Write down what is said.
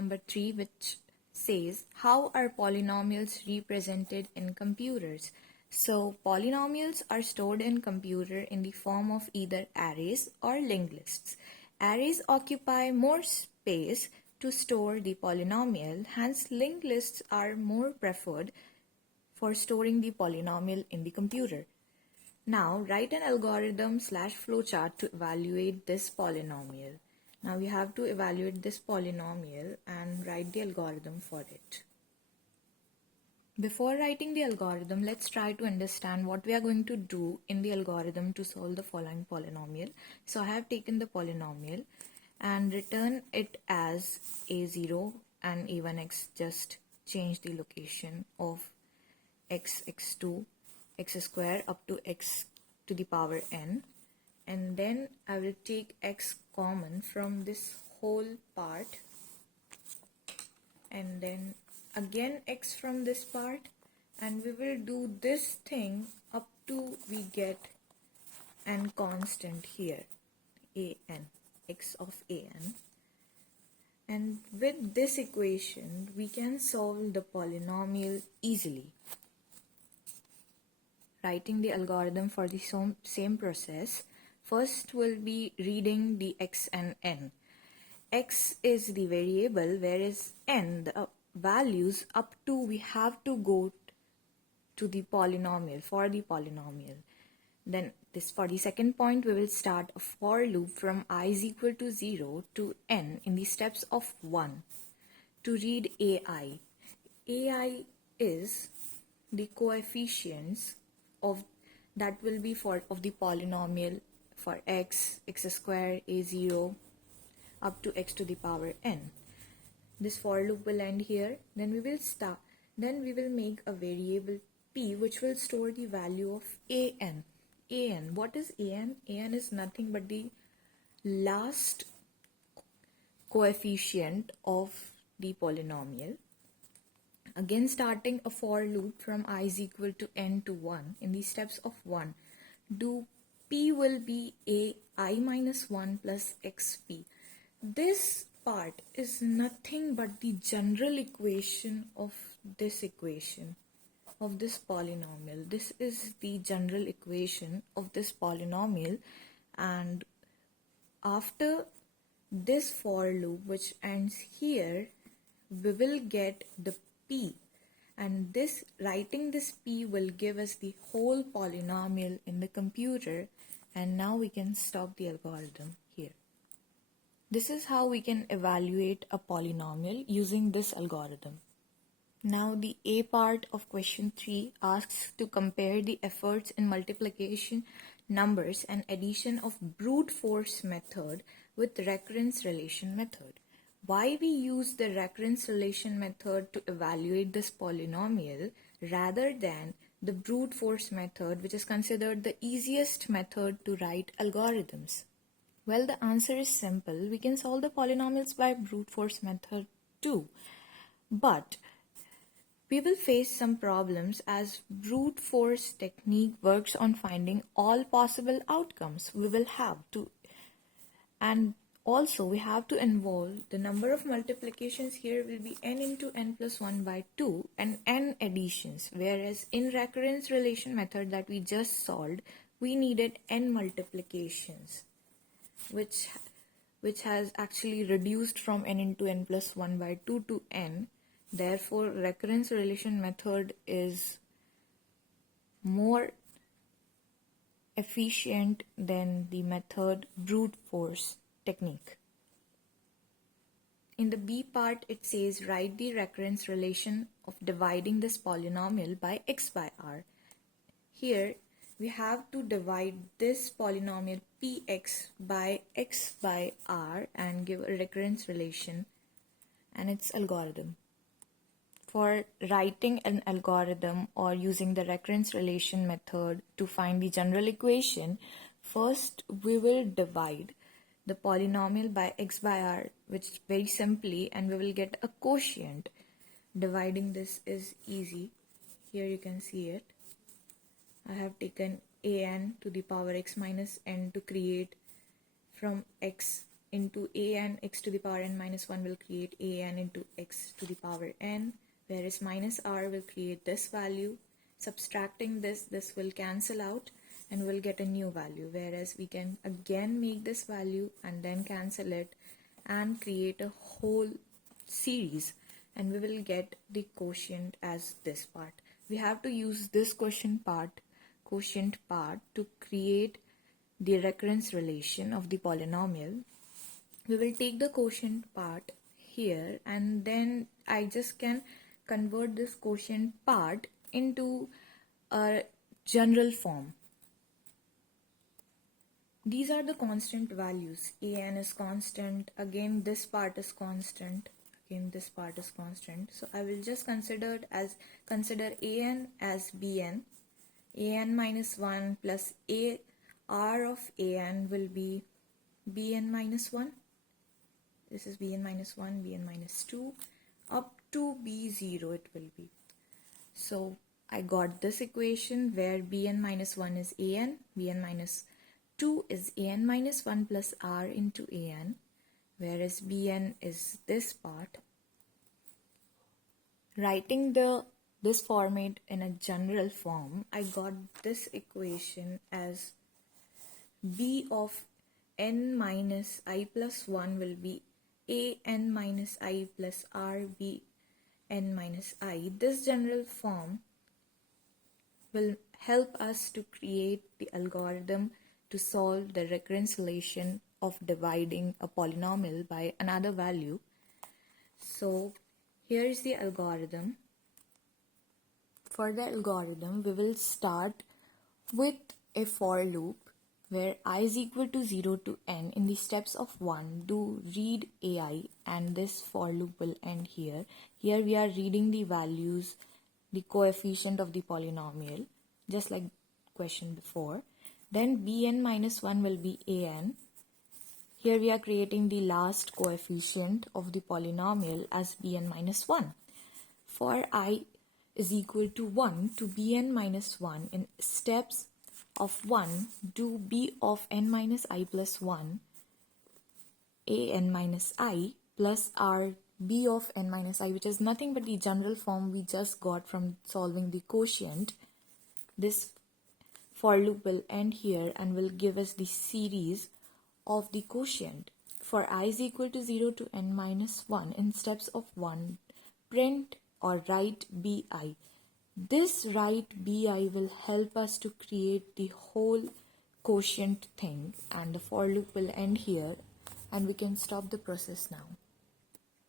number 3, which says, how are polynomials represented in computers? So polynomials are stored in computer in the form of either arrays or linked lists. Arrays occupy more space to store the polynomial, hence linked lists are more preferred for storing the polynomial in the computer. Now write an algorithm / flowchart to evaluate this polynomial. Now we have to evaluate this polynomial and write the algorithm for it. Before writing the algorithm, let's try to understand what we are going to do in the algorithm to solve the following polynomial. So I have taken the polynomial and written it as a0 and a1x, just change the location of x, x2, x square up to x to the power n, and then I will take x common from this whole part and then again x from this part, and we will do this thing up to we get n constant here, an, x of an. And with this equation we can solve the polynomial easily. Writing the algorithm for the same process, first we'll be reading the x and n. X is the variable, whereas n, the values up to we have to go to the polynomial, for the polynomial. Then this, for the second point, we will start a for loop from I is equal to 0 to n in the steps of 1 to read ai. Ai is the coefficients of that will be for of the polynomial for x, x square, a0 up to x to the power n. This for loop will end here. Then we will make a variable p which will store the value of an. What is an? An is nothing but the last coefficient of the polynomial. Again starting a for loop from I is equal to n to 1 in the steps of 1. Do p will be ai minus 1 plus xp. This part is nothing but the general equation of this equation of this polynomial. This is the general equation of this polynomial, and after this for loop which ends here, we will get the p, and this writing this p will give us the whole polynomial in the computer. And now we can stop the algorithm here. This is how we can evaluate a polynomial using this algorithm. Now the A part of question 3 asks to compare the efforts in multiplication numbers and addition of brute force method with recurrence relation method. Why we use the recurrence relation method to evaluate this polynomial rather than the brute force method, which is considered the easiest method to write algorithms? Well, the answer is simple. We can solve the polynomials by brute force method too. But we will face some problems as brute force technique works on finding all possible outcomes we will have to, and also we have to involve the number of multiplications here will be n into n plus 1 by 2 and n additions, whereas in recurrence relation method that we just solved, we needed n multiplications, which has actually reduced from n into n plus 1 by 2 to n. Therefore, recurrence relation method is more efficient than the method brute force technique. In the B part, it says write the recurrence relation of dividing this polynomial by x by r. Here, we have to divide this polynomial px by x by r and give a recurrence relation and its algorithm. For writing an algorithm or using the recurrence relation method to find the general equation, first we will divide the polynomial by x by r, which very simply, and we will get a quotient. Dividing this is easy. Here you can see it. I have taken an to the power x minus n to create from x into an x to the power n minus 1 will create an into x to the power n, whereas minus r will create this value. Subtracting this will cancel out and we'll get a new value, whereas we can again make this value and then cancel it and create a whole series, and we will get the quotient as this part. We have to use this quotient part to create the recurrence relation of the polynomial. We will take the quotient part here, and then I just can convert this quotient part into a general form. These are the constant values. An is constant, again this part is constant, again this part is constant. So I will just consider an as bn. An minus 1 plus r of an will be bn minus 1. This is bn minus 1, bn minus 2, up to b0 it will be. So I got this equation where bn minus 1 is an, bn minus 2 is an minus 1 plus r into an, whereas bn is this part. Writing this format in a general form, I got this equation as b of n minus I plus 1 will be an minus I plus r b n minus I. This general form will help us to create the algorithm to solve the recurrence relation of dividing a polynomial by another value. So here is the algorithm. For the algorithm, we will start with a for loop where I is equal to 0 to n. In the steps of 1, do read ai, and this for loop will end here. Here we are reading the values, the coefficient of the polynomial, just like question before. Then bn minus 1 will be an. Here we are creating the last coefficient of the polynomial as bn minus 1. For I is equal to 1 to bn minus 1, in steps of 1, do b of n minus I plus 1 an minus I plus r b of n minus I, which is nothing but the general form we just got from solving the quotient. This for loop will end here and will give us the series of the quotient. For I is equal to 0 to n minus 1, in steps of 1, print or write bi. This write bi will help us to create the whole quotient thing, and the for loop will end here and we can stop the process now.